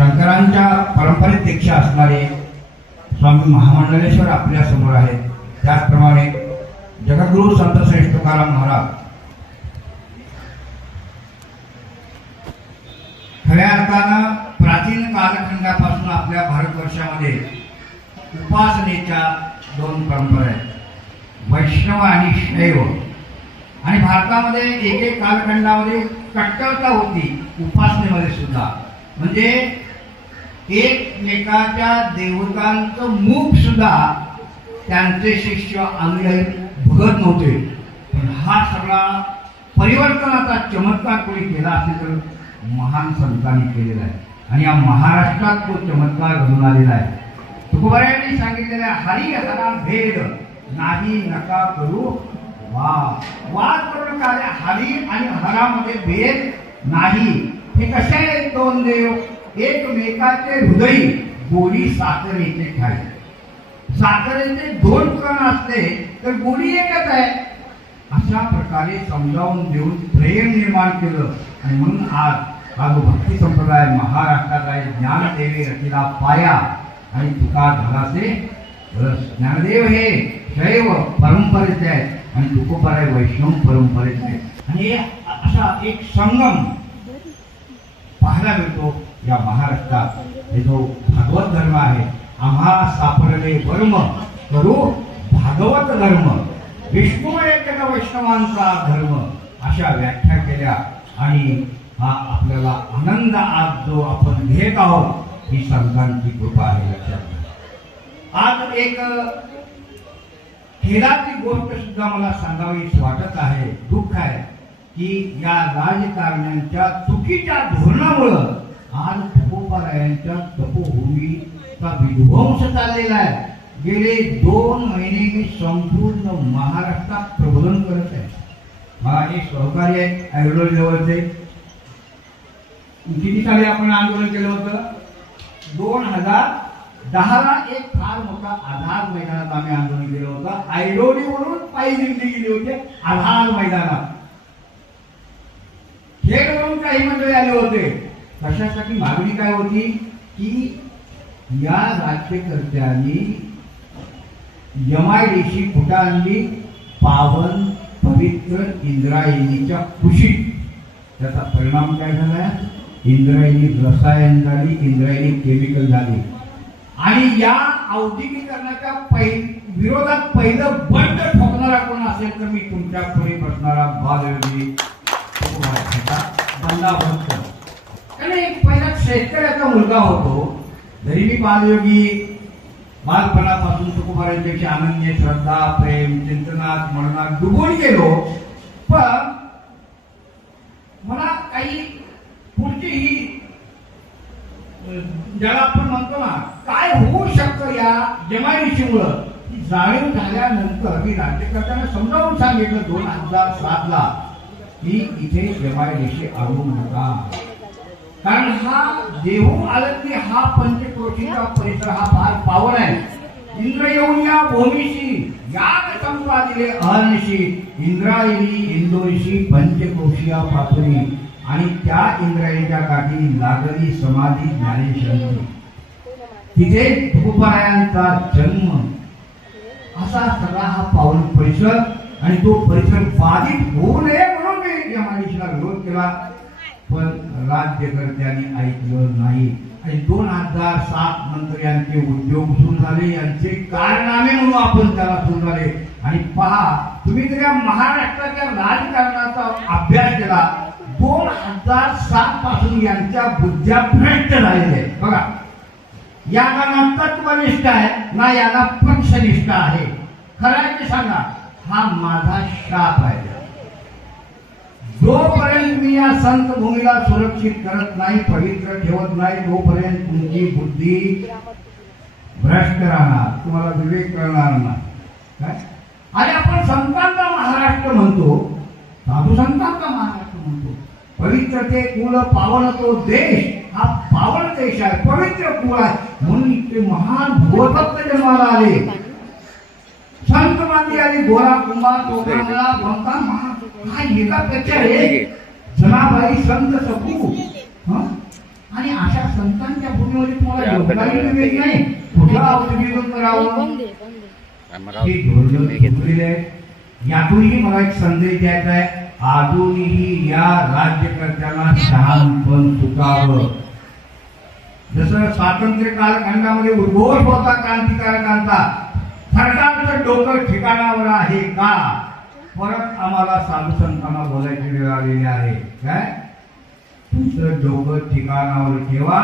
शंकरांच्या परंपरेत दीक्षा असणारे स्वामी महामंडलेश्वर आपल्या समोर आहेत. त्याचप्रमाणे जगद्गुरु संत श्रेष्ठ तुकाराम महाराज खऱ्या अर्थानं प्राचीन कालखंडापासून आपल्या भारतवर्षामध्ये उपासनेच्या दोन परंपरा आहेत, वैष्णव आणि शैव. आणि भारतामध्ये एक एक कालखंडामध्ये कट्टरता होती उपासनेमध्ये सुद्धा. म्हणजे एकमेकाच्या देवतांचं मुख सुद्धा त्यांचे शिष्य अनुयायी बघत नव्हते. पण हा सगळा परिवर्तनाचा चमत्कार कोणी केला असेल तर महान संतांनी केलेला आहे. आणि या महाराष्ट्रात तो चमत्कार घडून आलेला आहे. तुकोबारायांनी सांगितलेल्या हरी हरा भेद नाही नका करू वाद करू नका. हरी आणि हरामध्ये भेद नाही. हे कसे आहेत दोन देव? एकमेकाचे हृदय गोडी साखरेचे खाय. साखरेचे दोन कण असते तर गोडी एकच आहे. अशा प्रकारे समजावून देऊन प्रेम निर्माण केलं. आणि म्हणून आज हा जो भक्ती संप्रदाय महाराष्ट्रात आहे, ज्ञानदेवे रचिला पाया आणि तुका झालासे रस. ज्ञानदेव हे शैव परंपरेचे आहेत आणि तुकोबाराय वैष्णव परंपरेचे आहेत. आणि असा एक संगम पाहायला मिळतो या महाराष्ट्रात. हे जो भागवत धर्म आहे, आम्हा सापडले वर्म करू भागवत धर्म, विष्णू एक वैष्णवांचा धर्म, अशा व्याख्या केल्या. आणि हा आपल्याला आनंद आज जो आपण घेत आहोत ही संतांची कृपा आहे. लक्षात आज एक खेळाची गोष्ट सुद्धा मला सांगावीच वाटत आहे. दुःख आहे की या राजकारण्यांच्या चुकीच्या धोरणामुळं आज तुकोबारायांच्या तपोभूमीचा विध्वंस चाललेला आहे. गेले 2 महिने मी संपूर्ण महाराष्ट्रात प्रबोधन करत आहे. मला एक सहकारी आहे ॲग्रो लेवलचे. किती साली आपण आंदोलन केलं होतं? 2010ला एक फार मोठा आधार मैदानात आम्ही आंदोलन केलं होतं. ऐरोलीवरून पायी दिंडी गेली होती आधार मैदानात. खेडवरून काही मंडळी आले होते. कशासाठी? मागणी काय होती की या राज्यकर्त्यांनी MIDC कुठं आणली? पावन पवित्र इंद्रायणीच्या कुशीत. त्याचा परिणाम काय झाला? इंद्रायणी रसायन झाली, इंद्रायणी केमिकल झाली. आणि या औद्योगिकरणाच्या विरोधात पहिलं बंड ठोकणारा कोण असेल तर मी तुमच्या पुढे बसणारा बालयोगी बंदाभक्त. आणि पहिला शेतकऱ्याचा मुलगा होतो. जरी मी बालयोगी बालपणापासून तुकोबारायांची अनन्य श्रद्धा, प्रेम, चिंतनात, मननात डुबून गेलो, पण मला काही पुढची ही ज्याला आपण म्हणतो ना काय होऊ शकतं या MIDC मुळे ही जाणीव झाल्यानंतर मी राज्यकर्त्यांना समजावून सांगितलं 2007ला की इथे MIDC आणू नका. कारण हा देहू आळंदी हा पंचक्रोशीचा परिसर हा फार पावन आहे. इंद्र येऊन या भूमीशी याग संपादिले अहर्निशी, इंद्रायणी इंदोरीशी पंचक्रोशीया पातळी. आणि त्या इंद्रायणीच्या काठी लागली समाधी ज्ञानेश्वरी. तिथे तुकोबारायांचा जन्म. असा सगळा हा पावन परिसर. आणि तो परिसर बाधित होऊ नये म्हणून मी MIDCला विरोध केला. पण राज्यकर्त्यांनी ऐकलं नाही. आणि 2007 नंतर यांचे उद्योग सुरू झाले, यांचे कारनामे म्हणून आपण त्याला सुरू झाले. आणि पहा तुम्ही जर या महाराष्ट्राच्या राजकारणाचा अभ्यास केला 2007 पासून यांच्या बुद्ध्या भ्रष्ट झालेल्या आहेत. बघा यांना ना तत्वनिष्ठ आहे ना यांना पक्षनिष्ठ आहे. खरं सांगा हा माझा शाप आहे. जोपर्यंत मी या संत भूमीला सुरक्षित करत नाही, पवित्र ठेवत नाही, तोपर्यंत तुमची बुद्धी भ्रष्ट राहणार, तुम्हाला विवेक कळणार नाही. आणि आपण संतांचा महाराष्ट्र म्हणतो, साधू संतांचा महाराष्ट्र म्हणतो. पवित्र ते कुल पावन तो देश हा पावन देश आहे, पवित्र कुळ आहे. म्हणून इतके महान भगवत जन्माला आले. संत माती आली गोरा कुंभार टोकराला भक्ता हा एकापेक्षा एक जनाबाई संत सखू. आणि अशा संतांच्या भूमीमध्ये तुम्हाला योगदान मिळत नाही, कुठलं औद्योगिकरण करावं हे धोरण घेतलेले आहे. यातूनही मला एक संदेश द्यायचा आहे, अजूनही या राज्यकर्त्यांना शहाणपण चुकावं. जसं स्वातंत्र्य कालखंडामध्ये उद्घोष होता क्रांतिकारकांचा, सरकारचं डोकं ठिकाणावर आहे का, परत आम्हाला साधू संतांना बोलायची वेळ आलेली आहे. काय तुमचं डोकं ठिकाणावर ठेवा.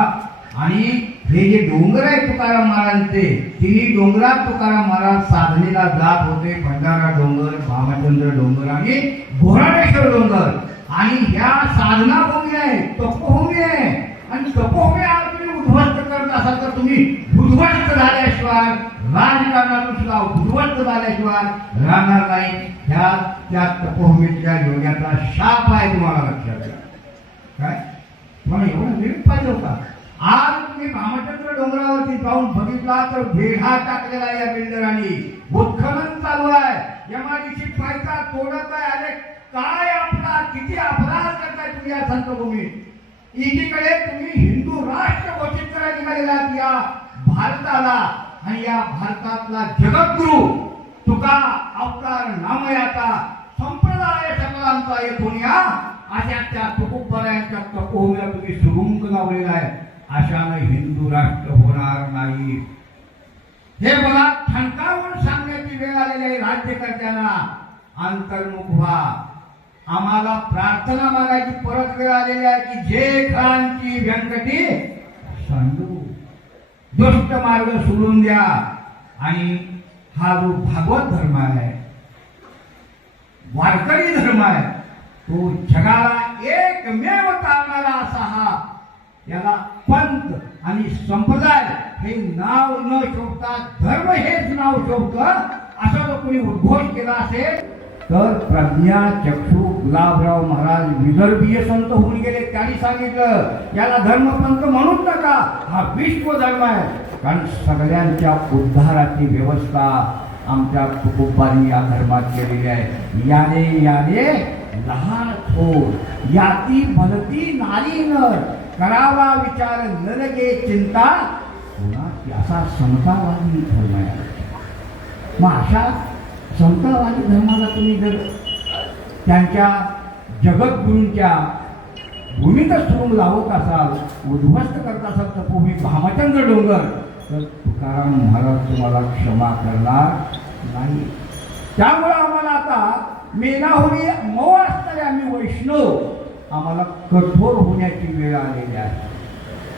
आणि हे जे डोंगर आहे तुकाराम महाराजांचे, तिन्ही डोंगरात तुकाराम महाराज साधनेला जात होते. भंडारा डोंगर, भामचंद्र डोंगर आणि घोराडेश्वर डोंगर. आणि ह्या साधना भूमी आहे, तपोभूमी आहे. आणि तपोभूमी आज तुम्ही उद्ध्वस्त करत असाल तर तुम्ही उद्ध्वस्त झाल्याशिवाय, राजकारणातून सुद्धा उद्ध्वस्त झाल्याशिवाय राहणार नाही. ह्या त्या तपोभूमीच्या योग्याचा शाप आहे, तुम्हाला लक्षात घ्या. काय तुम्हाला एवढं विवेक पाहिजे होता. आज तुम्ही भामचंद्र डोंगरावरती जाऊन बघितला तर भेढा टाकलेला या बिल्डरांनी, उत्खनन चालू आहे, एमआयडीसी पायथा तोडत आहे. अरे काय अपराध, किती अपराध करताय तुम्ही या संतभूमीत. एकीकडे तुम्ही हिंदू राष्ट्र घोषित करायला निघालेला या भारताला, आणि या भारतातला जगद्गुरु तुका अवतार नामयाचा संप्रदाय सकलांचा एकूण या अशा त्या तुकोबरायांच्या तपोभूमीला तुम्ही सुरुंग लावलेला आहे. अशाने हिंदू राष्ट्र होणार नाही. हे मला ठणकावून सांगण्याची वेळ आलेली आहे. राज्यकर्त्यांना अंतर्मुख व्हा. आम्हाला प्रार्थना मागायची परत वेळ आलेली आहे की जे खरांची व्यंकटी सांडू, दुष्ट मार्ग सोडून द्या. आणि हा जो भागवत धर्म आहे, वारकरी धर्म आहे, तो जगाला एकमेव चालणारा असा हा, याला पंथ आणि संप्रदाय हे नाव न शोभता धर्म हेच नाव शोभतं, असं जर कोणी उद्घोष केला असेल तर प्रज्ञा चक्षु गुलाबराव महाराज विदर्भीय संत होऊन गेले. त्यांनी सांगितलं याला धर्मपंथ म्हणूच नका, हा विश्व धर्म आहे. कारण सगळ्यांच्या उद्धाराची व्यवस्था आमच्या तुकोबांनी या धर्मात केलेली आहे. याने याने लहान थोर याती भलती नारी नर, करावा विचार न लगे चिंता कोणाची, असा समतावादी धर्म आहे. मग अशा समतावादी धर्माला तुम्ही जर त्यांच्या जगद्गुरूंच्या भूमीतच सुरुंग लावत असाल, उद्ध्वस्त करत असाल तपोभूमी भामचंद्र डोंगर, तर तुकाराम महाराज तुम्हाला क्षमा करणार नाही. त्यामुळे आम्हाला आता मेनाहुरी मऊ असणारे आम्ही वैष्णव, आम्हाला कठोर होण्याची वेळ आलेली आहे.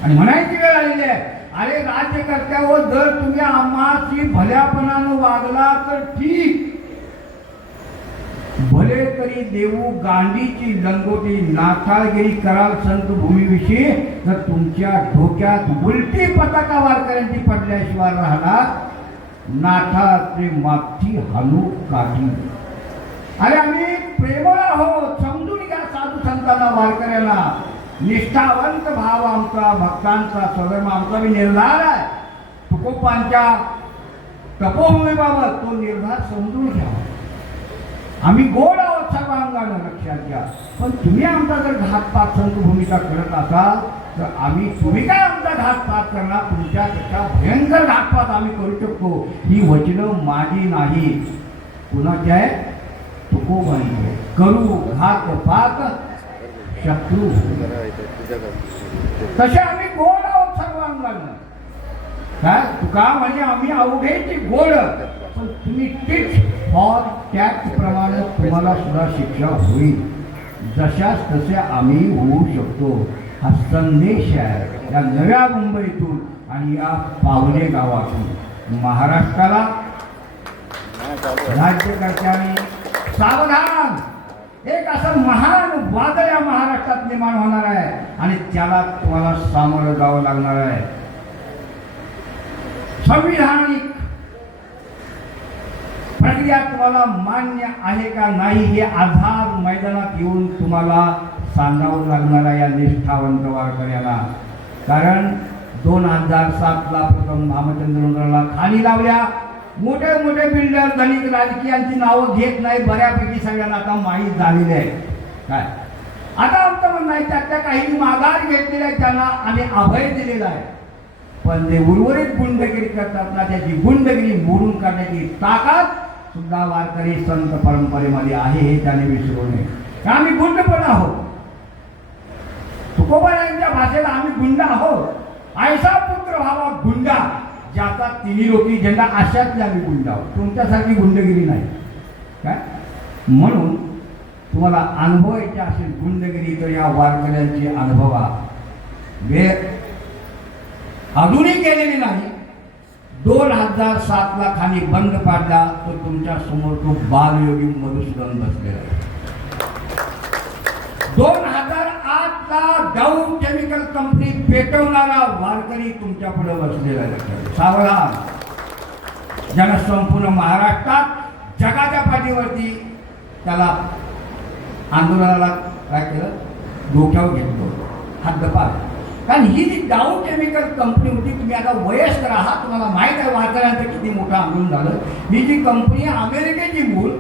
आणि म्हणायची वेळ आलेली आहे, अरे राज्यकर्त्यावर जर तुम्ही आम्हाची भल्यापणानं वागला तर ठीक, भले तरी देऊ गांडीची लंगोटी नाठाळगिरी कराल संत भूमीविषयी, तर तुमच्या डोक्यात उलटी पताका वारकऱ्यांची पडल्याशिवाय राहणार नाठाचे मागची हानू काठी. अरे आम्ही प्रेमळ आहोत, समजून घ्या साधू संतांना, वारकऱ्यांना. निष्ठावंत भाव आमचा, भक्तांचा स्वधर्म आमचा बी निर्धार आहे. तुकोबांच्या तपोभूमीबाबत तो निर्धार समजून घ्या. आम्ही गोड आहोत सर्वांगानं, लक्षात घ्या. पण तुम्ही आमचा जर घातपात संतभूमीचा करत असाल तर आम्ही, तुम्ही काय आमचा घातपात करणार, तुमच्यापेक्षा भयंकर घातपात आम्ही करू शकतो. ही वचनं माझी नाही, कुणाची आहे? तुकोबांची. करू घातपात शत्रू, तसे आम्ही गोड आहोत सर्वांगानं. काय तुका म्हणजे आम्ही अवघेची गोड, पण तुम्ही टिट फॉर त्याचप्रमाणे तुम्हाला सुद्धा शिक्षा होईल. जशाच तसे आम्ही होऊ शकतो. हा संदेश आहे या नव्या मुंबईतून आणि या पावले गावातून. महाराष्ट्राला राज्यकर्त्यांनी सावधान, एक असं महान वादळ या महाराष्ट्रात निर्माण होणार आहे आणि त्याला तुम्हाला सामोरं जावं लागणार आहे. संविधानिक प्रक्रिया तुम्हाला मान्य आहे का नाही हे आधार मैदानात येऊन तुम्हाला सांगावं लागणार आहे या निष्ठावंत वारकऱ्याला. कारण 2007ला प्रथम भामचंद्रला खाली लावल्या. मोठे मोठे बिल्डर, धनिक राजकीयांची नावं घेत नाही, बऱ्यापैकी सगळ्यांना आता माहीत झालेले आहे. काय आता आमचं म्हणणं आहे त्यातल्या काही माघार घेतलेल्या त्यांना आम्ही अभय दिलेला आहे, पण जे उर्वरित गुंडगिरी करतात ना त्याची गुंडगिरी मोडून काढण्याची ताकद सुद्धा वारकरी संत परंपरेमध्ये आहे, हे त्याने विसरू नये. आम्ही गुंड पण आहोत, तुकोबारायांच्या भाषेला आम्ही गुंड आहोत. ऐसा पुत्र व्हावा गुंडा ज्याचा तिन्ही लोकी झेंडा, अशातले आम्ही गुंड आहोत, तुमच्यासारखी गुंडगिरी नाही काय. म्हणून तुम्हाला अनुभवायचे असेल गुंडगिरी तर या वारकऱ्यांची अनुभवा. वेळ अजूनही केलेली नाही. 2007 खाली बंद पाडला तो तुमच्या समोर तो बालयोगी मधुसूदन बसलेला आहे. 2008 डाऊ केमिकल कंपनी पेटवणारा वारकरी तुमच्या पुढे बसलेला आहे. सावधान. ज्यानं संपूर्ण महाराष्ट्रात जगाच्या पाठीवरती त्याला आंदोलनाला काय केलं, डोक्यावर घेतलं, हद्दपार. कारण ही जी डाऊ केमिकल कंपनी होती, तुम्ही आता वयस्कर आहात, तुम्हाला माहीत आहे वारकऱ्यांचं किती मोठं आंदोलन झालं. ही जी कंपनी अमेरिकेची मूळ,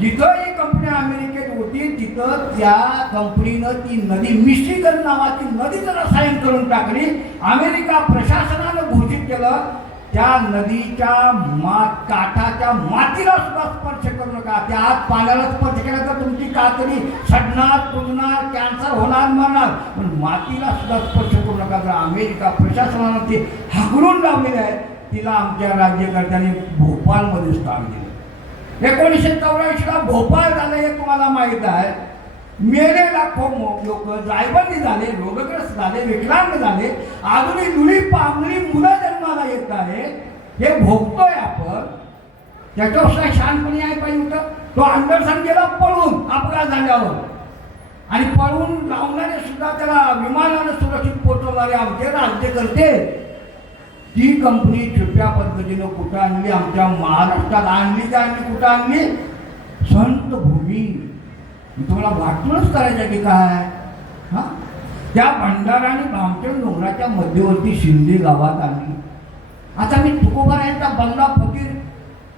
जिथं ही कंपनी अमेरिकेत होती तिथं त्या कंपनीनं ती नदी मिशिगन नावाची नदीचं रसायन करून टाकली. अमेरिका प्रशासनानं घोषित केलं त्या नदीच्या काठाच्या मातीला सुद्धा स्पर्श करू नका. त्या आत पाण्याला स्पर्श केला तर तुमची कातडी सडणार, कुजणार, कॅन्सर होणार, मरणार, पण मातीला सुद्धा स्पर्श करू नका. जर अमेरिका प्रशासनानं ते हाकलून लावलेले आहे, तिला आमच्या राज्यकर्त्यांनी भोपाळमध्ये स्थान दिलं. 1984 भोपाळ झालं हे तुम्हाला माहीत आहे. मेले लाखो लोक जायबंदी झाले, रोगग्रस्त झाले, विकलांग झाले, अजूनही मुली पांगली मुलं जन्माला येत आहे. हे भोगतोय आपण. त्याच्यावर शानपणी आहे पाहिजे होतं. तो अंडरसन गेला पळून अपघात झाल्यावर, आणि पळून लावणारे सुद्धा त्याला विमानानं सुरक्षित पोहोचवणारे आमचे राज्यकर्ते. ती कंपनी छुप्या पद्धतीनं कुठं आणली, आमच्या महाराष्ट्रात आणली. त्या कुठं आणली, संत भूमी. तुम्हाला वाटूनच करायचं की काय. हां, त्या भंडारा आणि भामचंद डोंगराच्या मध्यवर्ती शिंदे गावात आणली. आता मी तुकोबारायांचा बंगला फकीर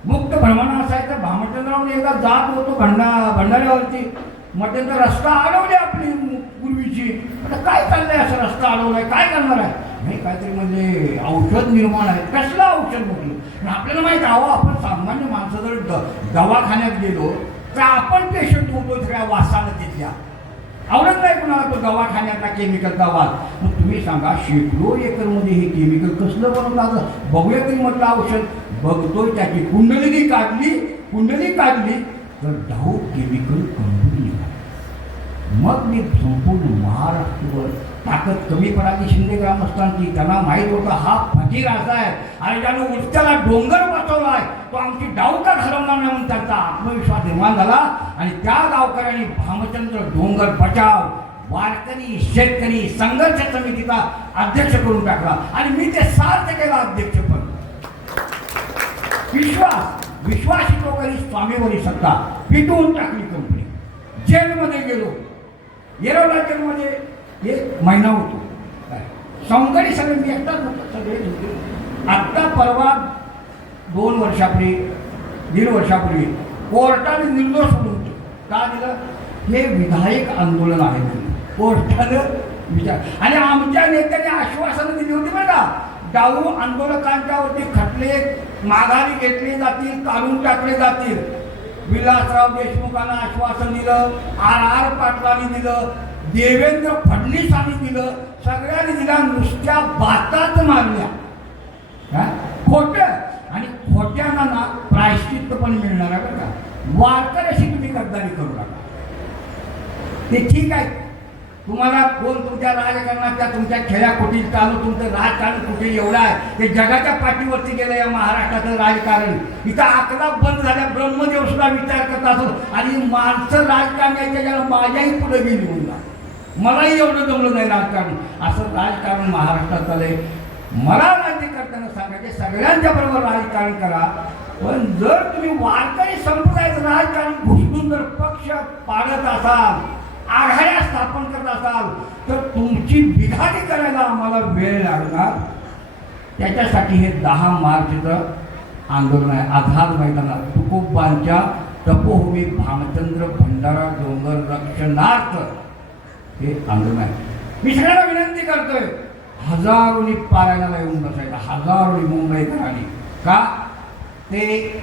मुक्त भ्रमणा असायचं. भामचंद्रावरून एकदा जात होतो भंडाऱ्यावरती, म्हटलं तर रस्ता अडवली आपली पूर्वीची. आता काय चाललंय, असं रस्ता अडवलाय, काय करणार आहे. नाही, काहीतरी म्हणजे औषध निर्माण आहे. कसलं औषध म्हटलं. आपल्याला माहिती आहे, आपण सामान्य माणसं जर दवाखान्यात गेलो तर आपण पेशंट होतो सगळ्या वासानं तिथल्या. आवडत नाही कुणाला तो दवाखान्यातला केमिकलचा वास. मग तुम्ही सांगा, शेकडो एकरमध्ये हे केमिकल कसलं बनवलं. बघूया तरी म्हटलं औषध. बघतोय त्याची कुंडली काढली तर डाऊ केमिकल कंपनी. मग मी संपूर्ण महाराष्ट्रावर ताकद कमी पडाली शिंदे ग्रामस्थांची. त्यांना माहीत होतं हा फकीर असा आहे आणि ज्यानं उडत्याला डोंगर बसवला आहे तो आमची डाऊ का घालवणार नाही म्हणून त्यांचा आत्मविश्वास निर्माण झाला. आणि त्या गावकऱ्यांनी भामचंद्र डोंगर बचाव वारकरी शेतकरी संघर्ष समितीचा अध्यक्ष करून टाकला, आणि मी ते सार्थ केला अध्यक्षपद. विश्वासी लोकांनी स्वामीवरी सत्ता पिटवून टाकली कंपनी. जेलमध्ये गेलो, येरवडा जेलमध्ये 1 महिना होतो. सौंदर्य सगळे मी एकटाच होतो, सगळे होते. आत्ता परवा 2 वर्षापूर्वी 1.5 वर्षापूर्वी कोर्टाने निर्दोष सोडून का दिलं. हे विधायक आंदोलन आहे म्हणून कोर्टानं विचार. आणि आमच्या नेत्यांनी आश्वासनं दिली होती बघा, डाऊ आंदोलकांच्यावरती खटले माघारी घेतले जातील, काढून टाकले जातील. विलासराव देशमुखांना आश्वासन दिलं, R.R. पाटलांनी दिलं, देवेंद्र फडणवीसांनी दिलं, सगळ्यांनी दिला. नुसत्या बाताच मारल्या. खोटं आणि खोट्यांना ना प्रायश्चित्त पण मिळणार आहे बरं का. वारकऱ्याशी तुम्ही गद्दारी करू नका. ते ठीक आहे, तुम्हाला कोण तुमच्या राजकारणाच्या तुमच्या खेळ्या कुठे चालू, तुमचं राजकारण कुठे एवढं आहे ते जगाच्या पाठीवरती गेलं या महाराष्ट्राचं राजकारण. इथं अकरा बंद झाल्या, ब्रह्मदेव सुद्धा विचार करत असो आणि माणसं राजकारण यायच्या ज्याला माझ्याही पुढे गेली म्हणून मलाही एवढं जमलं नाही राजकारण. असं राजकारण महाराष्ट्रात चाललंय. मला राज्यकर्त्यांना सांगायचे सगळ्यांच्या बरोबर राजकारण करा, पण जर तुम्ही वारकरी संप्रदायाचं राजकारण घुसडून जर पक्ष पाडत असाल, आघाड्या स्थापन करत असाल तर तुमची बिघाडी करायला आम्हाला वेळ लागणार. त्याच्यासाठी हे 10 मार्चचं आंदोलन आहे. आझाद मैदानात तुकोबांच्या तपोभूमी भामचंद्र भंडारा डोंगर रक्षणार्थ हे आंदोलन आहे. मी सगळ्यांना विनंती करतोय, हजारोनी पारायणाला येऊन बसायचं, हजारोनी मुंबईकरांनी. का? ते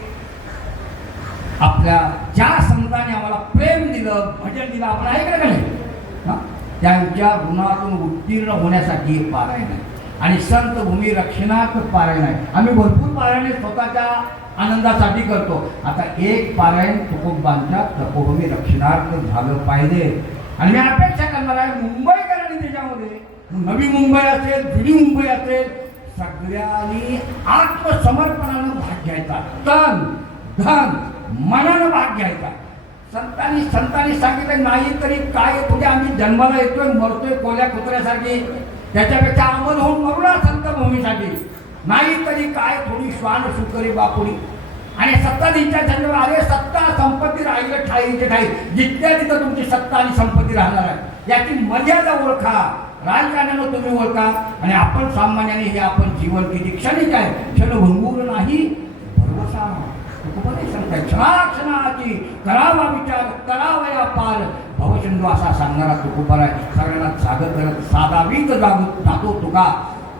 आपल्या ज्या संतांनी आम्हाला प्रेम दिलं, भजन दिलं, आपण ऐकलं का नाही, त्यांच्या ऋणातून उत्तीर्ण होण्यासाठी एक पारायण आहे. आणि संत भूमी रक्षणार्थ पारायण आहे. आम्ही भरपूर पारायणे स्वतःच्या आनंदासाठी करतो. आता एक पारायण तुकोबांच्या तपोभूमी रक्षणार्थ झालं पाहिजे. आणि मी अपेक्षा करणार आहे मुंबईकरांनी त्याच्यामध्ये, नवी मुंबई असेल, जुनी मुंबई असेल, सगळ्यांनी आत्मसमर्पणानं भाग घ्यायचा, तन धन मनानं भाग घ्यायचा. संतांनी सांगितलं नाही तरी काय, कुठे आम्ही जन्माला येतोय मरतोय कोल्या कुत्र्यासाठी, त्याच्यापेक्षा अमल होऊन मरू ना संतभूमीसाठी. नाही तरी काय, थोडी श्वान सुकरी बापुडी. आणि सत्ताधीशच्या जन्म, अरे सत्ता संपत्ती राहिलं ठाईचे ठाई, जिथल्या तिथं तुमची सत्ता आणि संपत्ती राहणार आहे. याची मर्यादा ओळखा, राजकारणानं तुम्ही ओळखा. आणि आपण सामान्याने हे आपण जीवन किती क्षणिक आहे, क्षणभंगूर नाही भरवसा. क्षणाक्षणाची करावा विचार, करावया पार, भवसिंधू असा सांगणारा तुकोबार आहे. सगळ्यांना जागत करत साधावीत जातो तुका.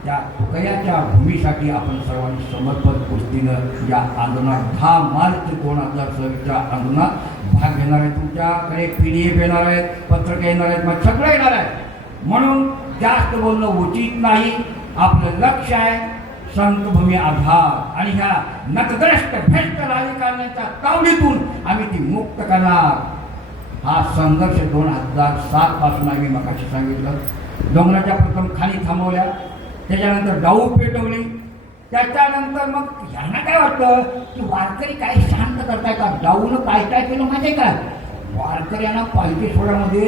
त्या तुकयाच्या भूमीसाठी आपण सर्वांनी समर्पक गोष्टीनं या आंदोलनात 10 मार्च 2026च्या आंदोलनात भाग घेणार आहे. तुमच्याकडे PDF येणार आहेत, पत्रकं येणार आहेत, मग सगळं येणार आहे. म्हणून जास्त बोलणं उचित नाही. आपलं लक्ष आहे संतभूमी आधार, आणि ह्या नतद्रष्ट भ्रष्ट राजकारण्याच्या तावडीतून आम्ही ती मुक्त करणार. हा संघर्ष 2007 पासून आम्ही मगाशी सांगितलं. डोंगराच्या प्रथम खाणी थांबवल्या, त्याच्यानंतर डाऊ पेटवली, त्याच्यानंतर मग ह्यांना काय वाटतं की वारकरी काय शांत करताय का, डाऊनं काय काय केलं माहिती आहे का, वारकऱ्यांना पालखी सोहळ्यामध्ये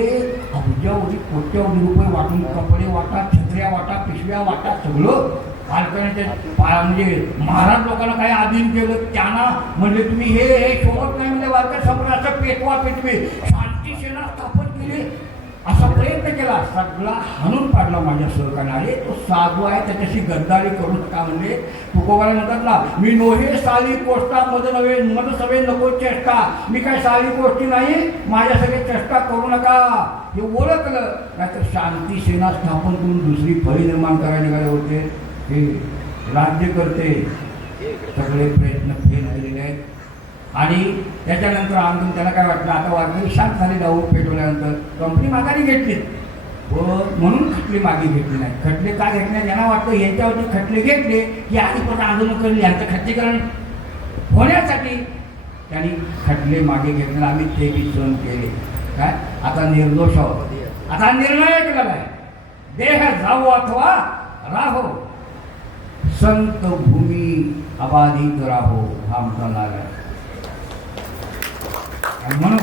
अब्जावधी कोट्यावधी रुपये वाटून, कपडे वाटा, छत्र्या वाटा, पिशव्या वाटा, सगळं वारकऱ्यांच्या म्हणजे महाराज लोकांना काय अधीन केलं. त्यांना म्हणजे तुम्ही हे शोभत नाही म्हणजे वारकरी संप्रदायाचं पेटवा पेटवे, शांती सेना स्थापन केली, असा प्रयत्न केला, सगळा हाणून पाडला माझ्या सहकार्याने. अरे तो साधू आहे, त्याच्याशी गद्दारी करू नका. म्हणजे तुकोबाला म्हणतात ना, मी नोहे साली कोष्टा मद नव्हे मद सवे नको चेष्टा. मी काय साली गोष्टी नाही, माझ्या सगळे चेष्टा करू नका. हे ओळखलं नाहीतर शांती सेना स्थापन करून दुसरी फळी निर्माण करायला निघाले होते. हे राज्यकर्ते सगळे प्रयत्न फेल केलेले आहेत. आणि त्याच्यानंतर आंदोलन त्याला काय वाटलं, आता वारकरी शांत झाले, डाऊ पेटवल्यानंतर कंपनी माघारी घेतली, म्हणून खटले मागे घेतले नाही. खटले का घेतले नाही, ज्यांना वाटतं यांच्यावरती खटले घेतले की आधी पण आंदोलन करले, यांचं खच्चीकरण होण्यासाठी त्यांनी खटले मागे घेतले. आम्ही ते बी सहन केले. काय आता निर्दोष आहोत. आता निर्णय केलेला आहे, देह जावो अथवा राहो, संत भूमी अबाधित राहो, हा आमचा नारा आहे. म्हणून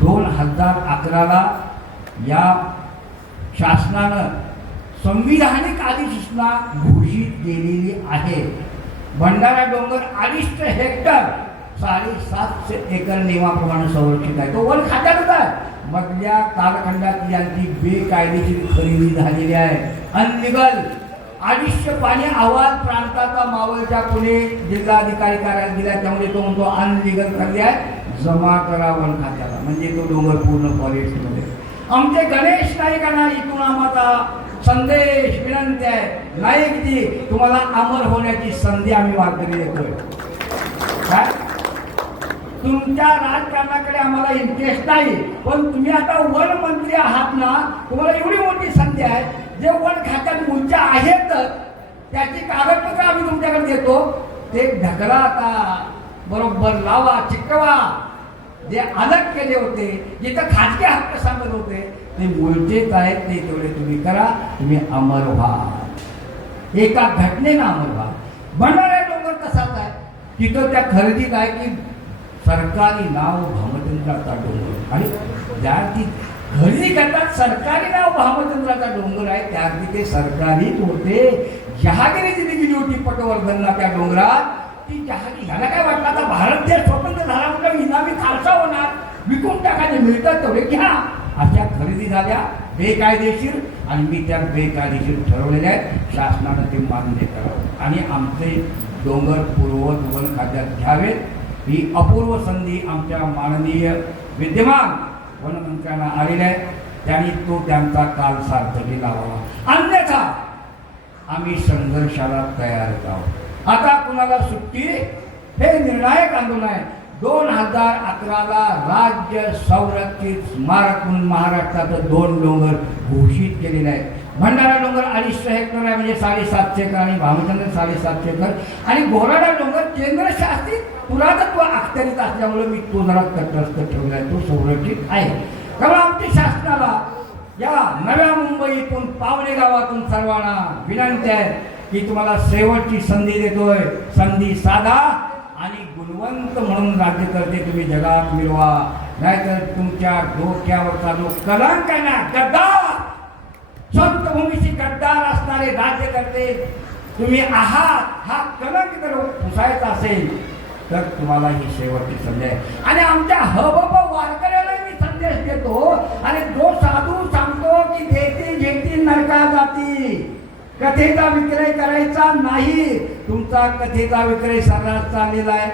2011ला या शासनानं संविधानिक अधिसूचना घोषित केलेली आहे. भंडारा डोंगर 250 हेक्टर 750 एकर नियमाप्रमाणे संरक्षित आहे. तो वन खात्यातच आहे. मधल्या कालखंडात यांची बेकायदेशीर खरेदी झालेली आहे, अनलिगल. 250 पाणी अहवाल प्रांताचा मावळच्या पुणे जिल्हाधिकारी कार्यालयात दिला, त्यामुळे तो म्हणतो अनलिगल खरेदी आहे, जमा करा वन खात्याला. म्हणजे तो डोंगर पूर्ण फॉरेस्टमध्ये. आमचे गणेश नाईकांना इथून आम्हाला संदेश विनंती आहे, नाईकजी तुम्हाला अमर होण्याची संधी आम्ही वारकरी देतोय. काय तुमच्या राजकारणाकडे आम्हाला इंटरेस्ट नाही, पण तुम्ही आता वन मंत्री आहात ना, तुम्हाला एवढी मोठी संधी आहे. जे वन खात्यात मूलच्या आहेत त्याची कागदपत्र आम्ही तुमच्याकडे देतो, ते ढकला आता, बरोबर लावा, चिकटवा. जे अलग केले होते, जिथं खाजगी हक्क सांगत होते, ते मूळचेच आहेत, ते तेवढे तुम्ही करा. तुम्ही अमर व्हा, एका घटनेनं अमर व्हा. भंडारा डोंगर तसाच आहे. तिथं त्या खरेदीत आहे की सरकारी नाव भामचंद्राचा डोंगर, आणि ज्या ती खरेदी करतात सरकारी नाव भामचंद्राचा डोंगर आहे, त्या अगदी ते सरकारीच होते. जहागिरी दिली गेली होती पटवर्धनला त्या डोंगरात. ती जहागिरी, ह्याला काय वाटलं आता भारत देश स्वतंत्र झाला म्हणजे इनामी खालसा होणार, विकून टाकायचे, मिळतात तेवढे घ्या. अशा खरेदी झाल्या बेकायदेशीर, आणि मी त्या बेकायदेशीर ठरवलेल्या आहेत. शासनानं ते मान्य करावं आणि आमचे डोंगर पूर्ववत वन खात्यात घ्यावेत. ही अपूर्व संधी आमच्या माननीय विद्यमान वनमंत्र्यांना आलेले आहे, त्यांनी तो त्यांचा काल सार्थकी लावावा, अन्यथा आम्ही संघर्षाला तयार आहोत. आता कुणाला सुट्टी, हे निर्णायक आंदोलन आहे. 2011ला राज्य संरक्षित स्मारक म्हणून महाराष्ट्रात 2 डोंगर घोषित केलेले आहेत. भंडारा डोंगर 250 हेक्टर आहे, म्हणजे 750 एकर, आणि भामचंद्र 750 एकर, आणि घोराडा डोंगर केंद्रशासित पुरातत्व अखत्यारीत असल्यामुळे मी तो जरा तटस्थ ठेवला आहे, तो संरक्षित आहे. कारण आमच्या शासनाला या नव्या मुंबईतून पावणे गावातून सर्वांना विनंती आहे की तुम्हाला शेवटची संधी देतोय, संधी साधा आणि गुणवंत म्हणून राज्यकर्ते तुम्ही जगात मिळवा, नाहीतर तुमच्या डोक्यावरचा जो कलंक आहे ना, गद्दार, स्वतःभूमीशी गद्दार असणारे राज्यकर्ते तुम्ही आहात, हा कलंक जर पुसायचा असेल तर तुम्हाला ही शेवटची संधी आहे. आणि आमच्या हबप वारकऱ्याला मी संदेश देतो, आणि जो साधू सांगतो की देती घेती नरका जाती, कथेचा विक्रय करायचा नाही, तुमचा कथेचा विक्रय सर्रास चाललेला आहे.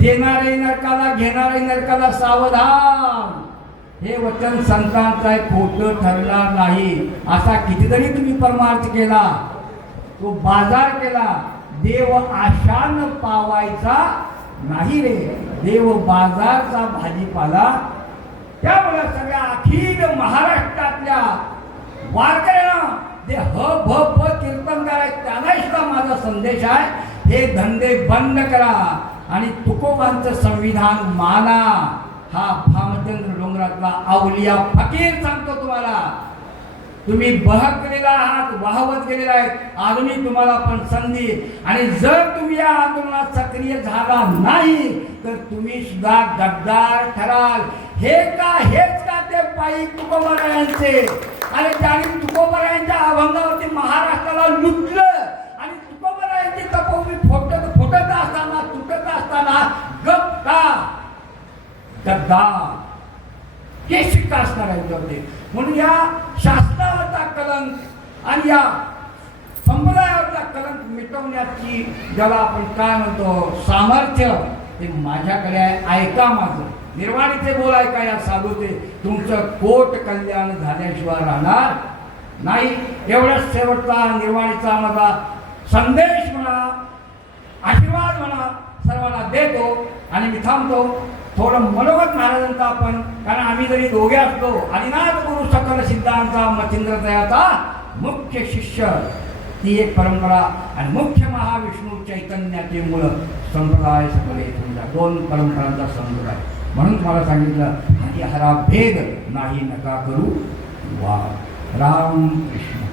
देणारे नरकाला, घेणारे नरकाला सावधान, हे वचन संतांचं आहे, खोटं ठरणार नाही. असा कितीतरी तुम्ही परमार्थ केला, तो बाजार केला, देव आशान पावायचा नाही रे, देव बाजारचा भाजीपाला. त्यामुळे सगळ्या अखिल महाराष्ट्रातल्या वारकऱ्यांना ते ह भ प कीर्तनकार आहेत, त्यांना सुद्धा माझा संदेश आहे, हे धंदे बंद करा आणि तुकोबांचं संविधान माना. हा भामचंद्र डोंगरातला अवलिया फकीर सांगतो तुम्हाला. तुम्ही बहकलेला आहात, वाहवत गेलेला आहे, अजूनही तुम्हाला पण संधी, आणि जर तुम्ही या आंदोलनात सक्रिय झाला नाही तर तुम्ही सुद्धा गद्दार ठराल. हेच का ते पायी तुकोबारायांचे, आणि त्यांनी तुकोबारायांच्या अभंगावरती महाराष्ट्राला लुटलं, आणि तुकोबारायांची तपोभूमी फुटत असताना, तुटत असताना गप का? गद्दार हे शिक्का असणार आहे. म्हणून या शासनावरचा कलंक आणि या संप्रदायावरचा कलंक मिटवण्याची ज्याला आपण काय म्हणतो सामर्थ्य, ते माझ्याकडे आहे. ऐका माझं निर्वाणीचे बोल ऐका, या साधूचे, तुमचं कोट कल्याण झाल्याशिवाय राहणार नाही. एवढाच शेवटचा निर्वाणीचा माझा संदेश म्हणा, आशीर्वाद म्हणा, सर्वांना देतो आणि मी थांबतो. थोडं मनोगत महाराजांचा आपण, कारण आम्ही जरी दोघे असतो, आदिनाथ गुरु सकल सिद्धांचा मच्छिंद्रदयाचा मुख्य शिष्य, ती एक परंपरा, आणि मुख्य महाविष्णू चैतन्याचे मूळ संप्रदाय सकल तुमच्या 2 परंपरांचा संप्रदाय. म्हणून तुम्हाला सांगितलं हरिहरा भेद नाही नका करू वा. राम कृष्ण.